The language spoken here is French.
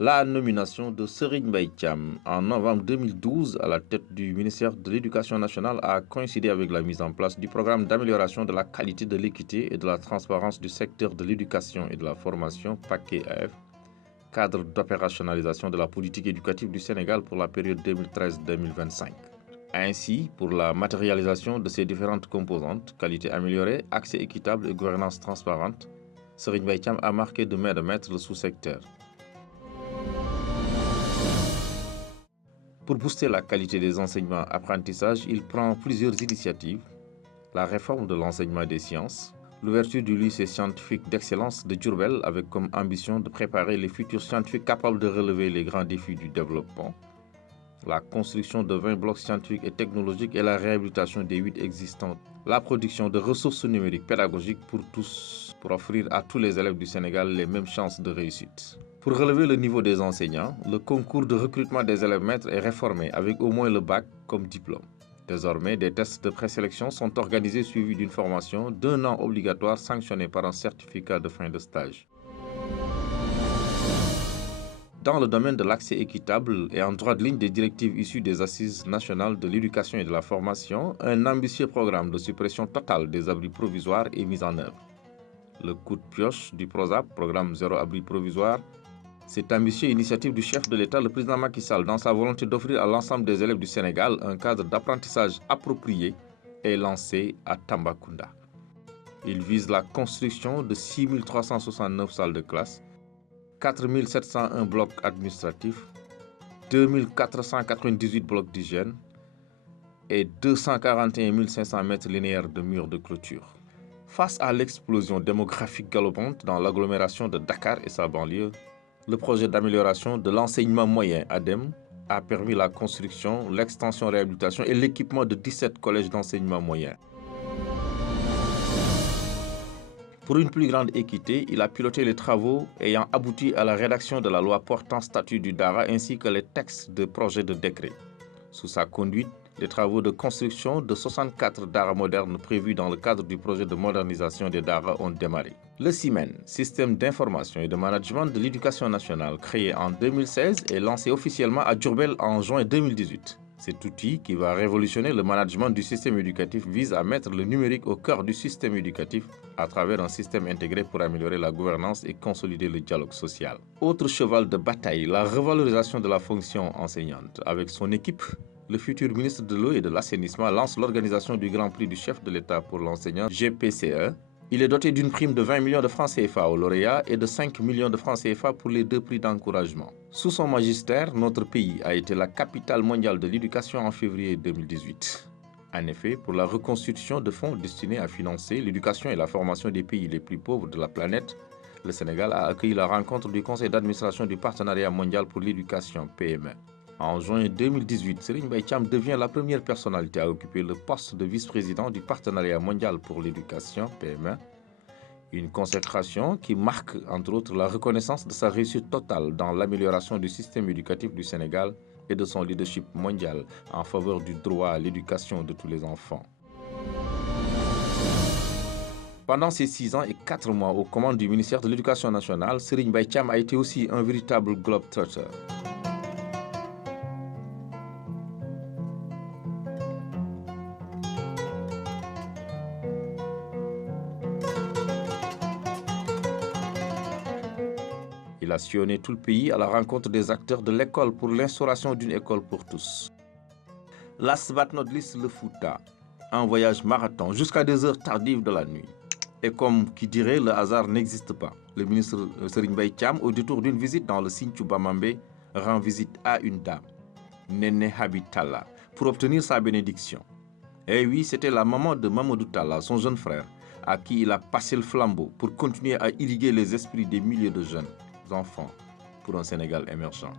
La nomination de Serigne Mbaye Thiam en novembre 2012 à la tête du ministère de l'Éducation nationale a coïncidé avec la mise en place du programme d'amélioration de la qualité, de l'équité et de la transparence du secteur de l'éducation et de la formation PACEAF, cadre d'opérationnalisation de la politique éducative du Sénégal pour la période 2013-2025. Ainsi, pour la matérialisation de ces différentes composantes, qualité améliorée, accès équitable et gouvernance transparente, Serigne Mbaye Thiam a marqué de main de maître le sous-secteur. Pour booster la qualité des enseignements-apprentissages, il prend plusieurs initiatives. La réforme de l'enseignement des sciences, l'ouverture du lycée scientifique d'excellence de Diourbel avec comme ambition de préparer les futurs scientifiques capables de relever les grands défis du développement, la construction de 20 blocs scientifiques et technologiques et la réhabilitation des 8 existants, la production de ressources numériques pédagogiques pour tous, pour offrir à tous les élèves du Sénégal les mêmes chances de réussite. Pour relever le niveau des enseignants, le concours de recrutement des élèves maîtres est réformé avec au moins le bac comme diplôme. Désormais, des tests de présélection sont organisés suivis d'une formation d'1 an obligatoire sanctionnée par un certificat de fin de stage. Dans le domaine de l'accès équitable et en droite ligne des directives issues des Assises nationales de l'éducation et de la formation, un ambitieux programme de suppression totale des abris provisoires est mis en œuvre. Le coup de pioche du PROSAP, programme Zéro Abri Provisoire, cette ambitieuse initiative du chef de l'État, le président Macky Sall, dans sa volonté d'offrir à l'ensemble des élèves du Sénégal un cadre d'apprentissage approprié, est lancé à Tambacounda. Il vise la construction de 6 369 salles de classe, 4 701 blocs administratifs, 2 498 blocs d'hygiène et 241 500 mètres linéaires de murs de clôture. Face à l'explosion démographique galopante dans l'agglomération de Dakar et sa banlieue, le projet d'amélioration de l'enseignement moyen ADEM a permis la construction, l'extension, réhabilitation et l'équipement de 17 collèges d'enseignement moyen. Pour une plus grande équité, il a piloté les travaux ayant abouti à la rédaction de la loi portant statut du Dara ainsi que les textes de projets de décret. Sous sa conduite, les travaux de construction de 64 Dara modernes prévus dans le cadre du projet de modernisation des Dara ont démarré. Le SIMEN, Système d'information et de management de l'éducation nationale, créé en 2016, est lancé officiellement à Diourbel en juin 2018. Cet outil, qui va révolutionner le management du système éducatif, vise à mettre le numérique au cœur du système éducatif à travers un système intégré pour améliorer la gouvernance et consolider le dialogue social. Autre cheval de bataille, la revalorisation de la fonction enseignante. Avec son équipe, le futur ministre de l'Eau et de l'Assainissement lance l'organisation du Grand Prix du chef de l'État pour l'enseignant GPCE. Il est doté d'une prime de 20 millions de francs CFA au lauréat et de 5 millions de francs CFA pour les 2 prix d'encouragement. Sous son magistère, notre pays a été la capitale mondiale de l'éducation en février 2018. En effet, pour la reconstitution de fonds destinés à financer l'éducation et la formation des pays les plus pauvres de la planète, le Sénégal a accueilli la rencontre du Conseil d'administration du Partenariat mondial pour l'éducation, PME. En juin 2018, Serigne Mbaye Thiam devient la première personnalité à occuper le poste de vice-président du Partenariat mondial pour l'éducation, PME, une consécration qui marque entre autres la reconnaissance de sa réussite totale dans l'amélioration du système éducatif du Sénégal et de son leadership mondial en faveur du droit à l'éducation de tous les enfants. Pendant ces 6 ans et 4 mois aux commandes du ministère de l'Éducation nationale, Serigne Mbaye Thiam a été aussi un véritable globe-trotter. Il a sillonné tout le pays à la rencontre des acteurs de l'école pour l'instauration d'une école pour tous. Last but not least, le Fouta, un voyage marathon jusqu'à des heures tardives de la nuit. Et comme qui dirait, le hasard n'existe pas. Le ministre Serigne Mbaye Thiam, au détour d'une visite dans le Sinthiou Bamambé, rend visite à une dame, Néné Habitalla, pour obtenir sa bénédiction. Et oui, c'était la maman de Mamadou Talla, son jeune frère, à qui il a passé le flambeau pour continuer à irriguer les esprits des milliers de jeunes enfants pour un Sénégal émergent.